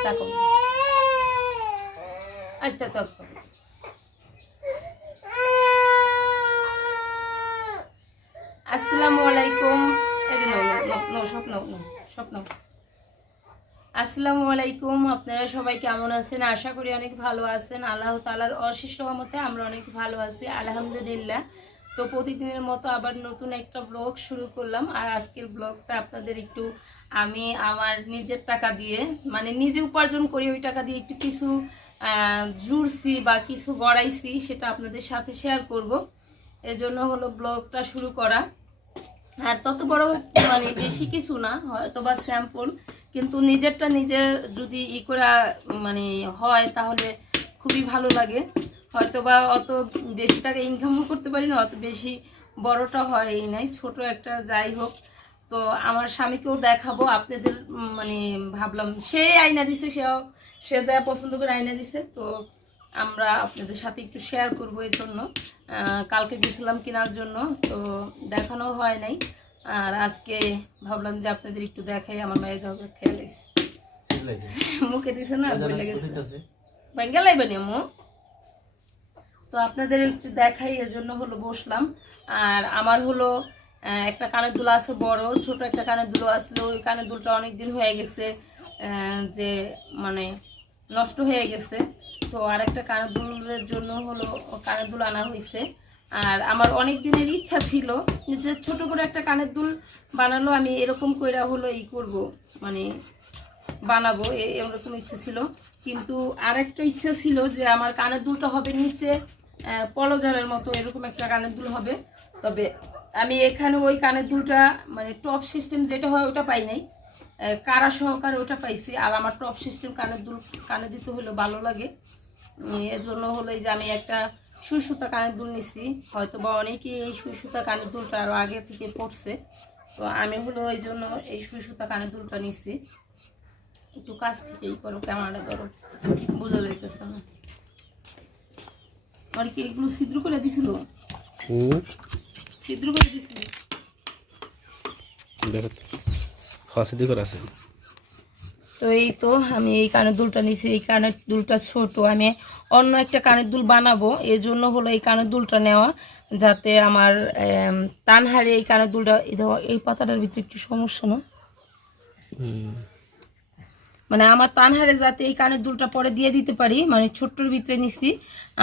তাকো আসসালামু আলাইকুম এই যে নাও, নাও, নাও, নাও, সব নাও, নাও, সব নাও। আসসালামু আলাইকুম আপনারা সবাই কেমন আছেন? আশা করি অনেক ভালো আছেন। আল্লাহ তালার অশেষ রহমতে আমরা অনেক ভালো আছি আলহামদুলিল্লাহ। তো প্রতিদিনের মতো আবার নতুন একটা ব্লগ শুরু করলাম। আর আজকের ব্লগটা আপনাদের একটু আমি আমার নিজের টাকা দিয়ে মানে নিজে উপার্জন করি ওই টাকা দিয়ে একটু কিছু জুড়ছি বা কিছু গড়াইছি সেটা আপনাদের সাথে শেয়ার করব। এজন্য হলো ব্লগটা শুরু করা। আর তত বড় মানে বেশি কিছু না হয়তো বা স্যাম্পল কিন্তু নিজেরটা নিজের যদি ই করা মানে হয় তাহলে খুবই ভালো লাগে। হয়তো বা অত বেশি টাকা ইনকামও করতে পারি না অত বেশি বড়টা হয় নাই ছোট একটা যাই হোক। তো আমার স্বামীকেও দেখাবো আপনাদের মানে ভাবলাম সে আয়না দিছে সেও সে যা পছন্দ করে আয়না দিছে। তো আমরা আপনাদের সাথে একটু শেয়ার করব এর জন্য। কালকে গেছিলাম কেনার জন্য তো দেখানো হয় নাই। আর আজকে ভাবলাম যে আপনাদের একটু দেখাই আমার মায়ের কাউকে খেয়াল। মুখে দিছে না বলে গেছে। ব্যাঙ্গা লাইবে নি আম্মু? তো আপনাদের একটু দেখাই এর জন্য হলো বসলাম। আর আমার হলো একটা কানের দুল আছে বড়, ছোট একটা কানের দুল আসলে ওই কানের দুলটা অনেক দিন হয়ে গেছে যে মানে নষ্ট হয়ে গেছে। তো আর একটা কানের দুলের জন্য হলো কানের দুল আনা হয়েছে। আর আমার অনেক দিনের ইচ্ছা ছিল যে ছোট করে একটা কানের দুল বানালো, আমি এরকম কইরা হলো ই করব মানে বানাবো এরকম ইচ্ছে ছিল। কিন্তু আরেকটা ইচ্ছা ছিল যে আমার কানের দুলটা হবে নিচে পলজারের মতো এরকম একটা কানের দুল হবে। তবে আমি এখানে ওই কানের দুলটা মানে টপ সিস্টেম যেটা হয় ওটা পাই নাই। কারা সহকারে ওটা পাইছি, আর আমার টপ সিস্টেম কানের দুল, কানে দিতে হলো ভালো লাগে। এর জন্য হলো যে আমি একটা সুই সুতা কানের দুল নিছি। হয়তো বা অনেকেই এই সুই সুতা কানের দুলটা আরও আগে থেকে পড়ছে। তো আমি হলো এই জন্য এই সুই সুতা কানের দুলটা নিছি। একটু কাছ থেকেই করো, ক্যামেরাটা করো বোঝা যাইতেছে না। আর কি এগুলো ছিদ্র করে দিছিল? ছিদ্র করে দিছিল। দেখো ফাঁসি দিয়ে আছে। তো এই তো আমি এই কানের দুলটা নিছি। এই কানের দুলটা ছোট। আমি অন্য একটা কানের দুল বানাবো। এই জন্য হলো এই কানের দুলটা নেওয়া যাতে আমার তানহারে এই কানের দুলটা এই এই পাতাটার ভিতরে একটু সমস্যা না? হুম। মানে আমার তানহারে যাতে এই কানের দুলটা পরে দিয়ে দিতে পারি মানে ছোট্টর ভিতরে নিছি।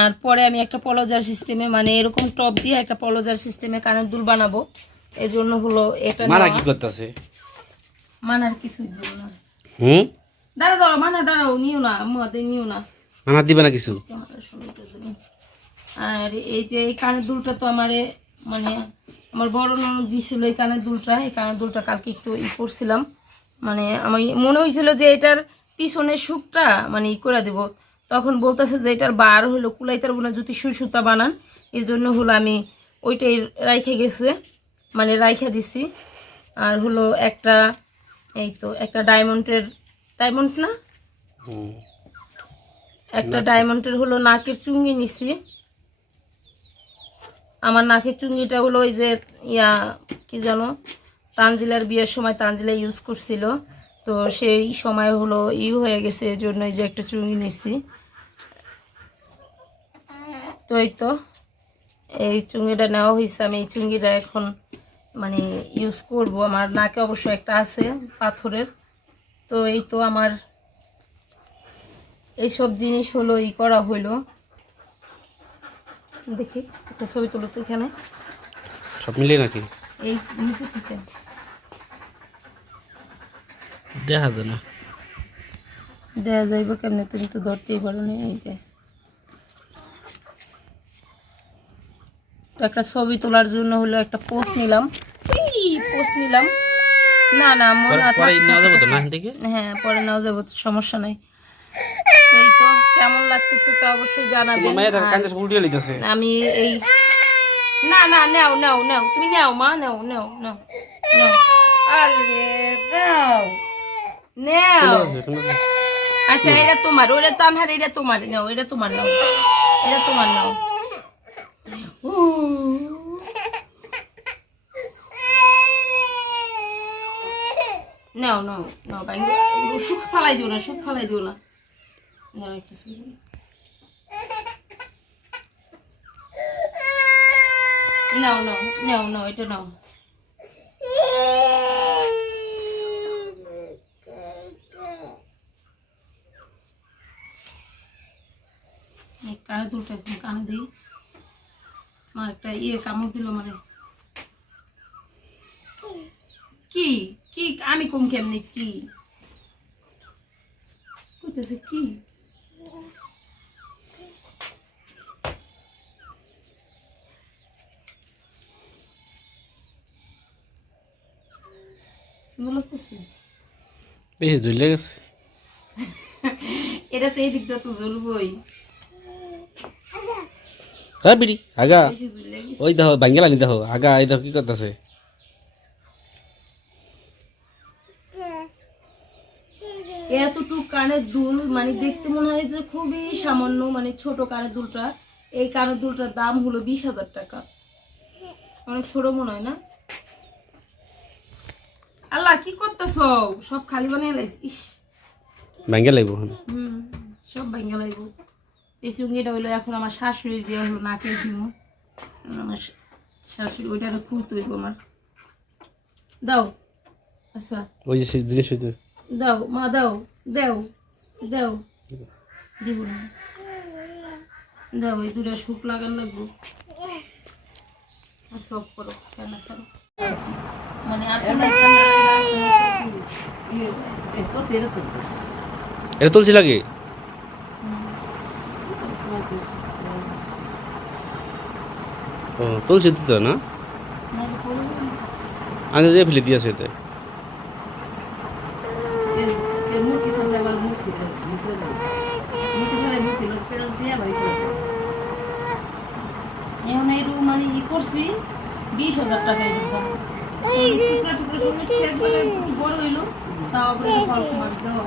আর পরে আমি একটা পলজার সিস্টেমে মানে এরকম টপ দিয়ে একটা পলজার সিস্টেমে কানের দুল বানাবো। এই জন্য হলো এটা নেওয়া। কি করতেছে? মানার কিছুই দিব না। হুম? দাঁড়া দাঁড়াও মানা দাঁড়াও নিও না আমাদের নিও না। মানা দিবে না কিছু। আর এই যে এই কানের দুলটা তো আমারে মানে আমার বড় ননদ দিছিল এই কানের দুলটা এই কানের দুলটা কালকে একটু ই করছিলাম। মানে আমার মনে হয়েছিল যে এটার পিছনের সুখটা মানে ই করে দেব। তখন বলতেছে যে এটার বার হলো কুলাইতার বোনা যদি সুই সুতা বানান এই জন্য হলো আমি ওইটাই রাইখে গেছে মানে রাইখা দিছি। আর হলো একটা এই তো একটা ডায়মন্ডের ডায়মন্ড না? একটা ডায়মন্ডের হলো নাকের চুঙ্গি নিছি। আমার নাকের চুঙ্গিটা হলো ওই যে ইয়া কি জানো তানজিলার বিয়ের সময় তানজিলা ইউজ করছিল। তো সেই সময় হলো ইউ হয়ে গেছে এই জন্য এই যে একটা চুঙ্গি নিছি। তো এই তো এই চুঙ্গিটা নেওয়া হয়েছে। আমি এই চুঙ্গিটা এখন মানে ইউজ করব। আমার নাকে অবশ্য একটা আছে পাথরের। তো এই তো আমার এইসব জিনিস হলো ই করা হইল। দেখি একটা ছবি তুলো তো এখানে। সব মিলিয়ে নাকি? এই নিচে থেকে। দেখা যায় না। দেয়া যাইব কেমনে তুমি তো ধরতেই পারো না এই যে। একটা ছবি তোলার জন্য হলো একটা পোস্ট নিলাম। পোস্ট নিলাম। না না মন হ্যাঁ পরে নেওয়া যাব সমস্যা নাই। তো এই তো কেমন লাগতেছে তো অবশ্যই জানাবেন। আমি এই না না নাও নাও নাও তুমি নাও মা নাও নাও নাও নাও। আরে নাও। নাও আচ্ছা এটা তোমার ওটা তানহার এটা তোমার নাও এটা তোমার নাও এটা তোমার নাও। নাও নাও নাও ভাই সুখ ফালাই দিও না সুখ ফালাই দিও না নাও একটু নাও নাও নাও নাও এটা নাও এই কানে দুলটা এখন কানে দিই। মা একটা ইয়ে কামড় দিল মানে। কি? কি? আমি কম কেমনি কি? কি? বেশি ধুলে গেছে। এটা তো এই দিকটা তো জ্বলবই। হ্যাঁ বিড়ি। আগা। ওই দেখো বাঙ্গেলানি দেখো। আগা এই দেখো কি করতেছে? এতটুকু কানের দুল মানে দেখতে মনে হয় যে খুবই সামান্য মানে ছোট কানের দুলটা। এই কানের দুলটার দাম হলো বিশ হাজার টাকা। অনেক ছোট মনে হয় না? আল্লাহ কি করতেছ? সব খালি বানিয়ে লাইস? ইস। বাঙ্গে লাগবো হুম সব ভাঙ্গা লাগবো। এই চুঙ্গিটা হইল এখন আমার শাশুড়ি দিয়ে হলো নাকের দিব আমার শাশুড়ি ওইটা খুব তৈব আমার। দাও আচ্ছা। ওই যে জিনিস হইতো। দাও মা দাও দাও দাও। দিব না। দাও এই দুটা শুক লাগান লাগবো। আর সব করো কেন সব মানে আর ইয়ে, এটা তুলছি লাগে? ও তুলছি তো না? আগে দিয়ে ফেলে দিয়েছে এতে ই করে দাও। এখন এই রুম মানে ই করছি বিশ হাজার টাকা এই রুম বড় হইল, তাও আবার এটা অল্প মাছ দেওয়া।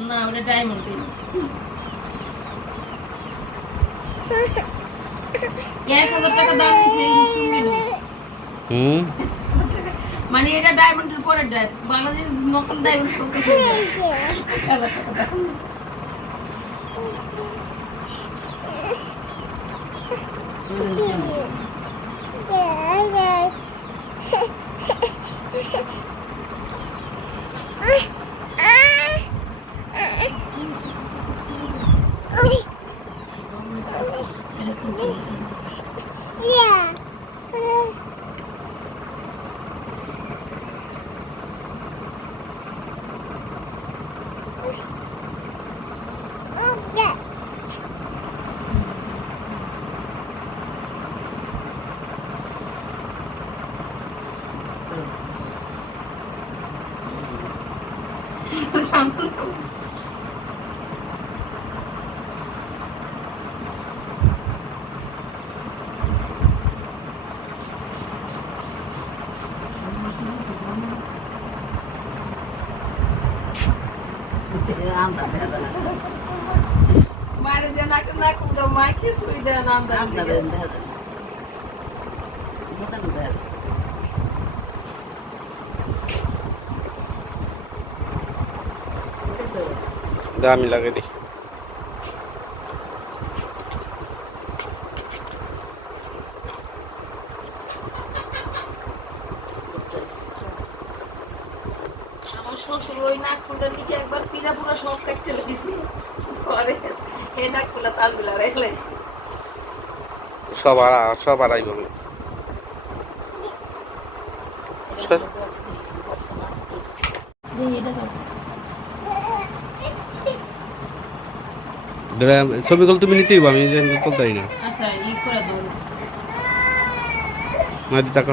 না ওটা ডায়মন্ড এক হাজার টাকা দাম দিচ্ছে এই চুড়িগুলো। হুম? মানে এটা ডায়মন্ডের পরে ডায় বাংলাদেশ নকল ডায়মন্ড করতেছে হাজার টাকা দাম Mare మరి నాకు నాకు మాకి సుయిదే అంద দামি লাগে দেখি ওই নাক ফুলের দিকে একবার পিড়া পুরো সব কাটতে লেগেছিল পরে হে নাক ফুলা তার রেখলে সব আর সব আড়াই দাও। ছবিগুলো তুমি নিতেই আমি তুলতাই না। আচ্ছা ই করে মাদি টাকা